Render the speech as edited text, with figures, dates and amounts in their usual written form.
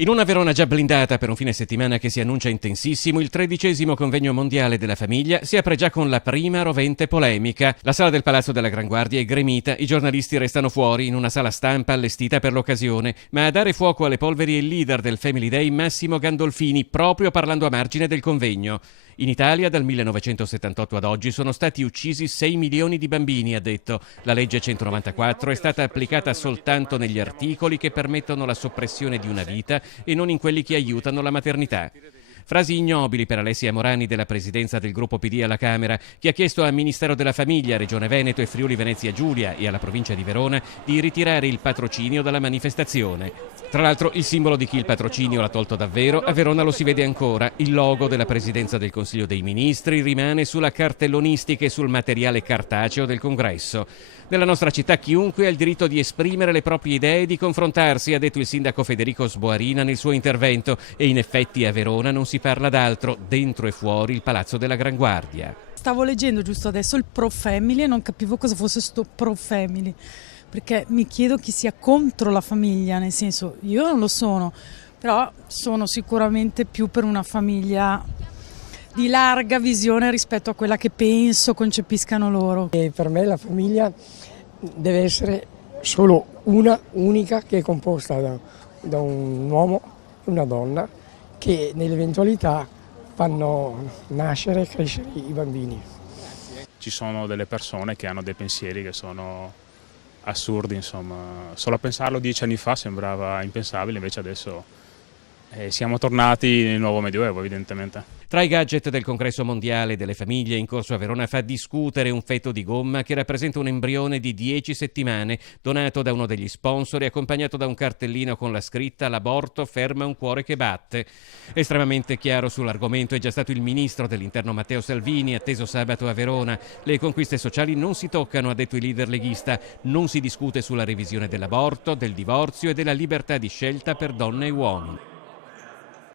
In una Verona già blindata per un fine settimana che si annuncia intensissimo, il 13° convegno mondiale della famiglia si apre già con la prima rovente polemica. La sala del Palazzo della Gran Guardia è gremita, i giornalisti restano fuori in una sala stampa allestita per l'occasione, ma a dare fuoco alle polveri è il leader del Family Day Massimo Gandolfini, proprio parlando a margine del convegno. In Italia dal 1978 ad oggi sono stati uccisi 6 milioni di bambini, ha detto. La legge 194 è stata applicata soltanto negli articoli che permettono la soppressione di una vita e non in quelli che aiutano la maternità. Frasi ignobili per Alessia Morani della presidenza del gruppo PD alla Camera, che ha chiesto al Ministero della Famiglia, Regione Veneto e Friuli Venezia Giulia e alla provincia di Verona di ritirare il patrocinio dalla manifestazione. Tra l'altro il simbolo di chi il patrocinio l'ha tolto davvero, a Verona lo si vede ancora. Il logo della presidenza del Consiglio dei Ministri rimane sulla cartellonistica e sul materiale cartaceo del congresso. Nella nostra città chiunque ha il diritto di esprimere le proprie idee e di confrontarsi, ha detto il sindaco Federico Sboarina nel suo intervento, e in effetti a Verona non si parla d'altro, dentro e fuori il Palazzo della Gran Guardia. Stavo leggendo giusto adesso il Pro Family e non capivo cosa fosse sto Pro Family, perché mi chiedo chi sia contro la famiglia, nel senso io non lo sono, però sono sicuramente più per una famiglia di larga visione rispetto a quella che penso concepiscano loro. E per me la famiglia deve essere solo una unica, che è composta da un uomo e una donna che nell'eventualità fanno nascere e crescere i bambini. Ci sono delle persone che hanno dei pensieri che sono assurdi, insomma. Solo a pensarlo 10 anni fa sembrava impensabile, invece adesso siamo tornati nel nuovo Medioevo, evidentemente. Tra i gadget del Congresso Mondiale delle Famiglie in corso a Verona fa discutere un feto di gomma che rappresenta un embrione di 10 settimane, donato da uno degli sponsor e accompagnato da un cartellino con la scritta «L'aborto ferma un cuore che batte». Estremamente chiaro sull'argomento è già stato il ministro dell'Interno Matteo Salvini, atteso sabato a Verona. Le conquiste sociali non si toccano, ha detto il leader leghista. Non si discute sulla revisione dell'aborto, del divorzio e della libertà di scelta per donne e uomini.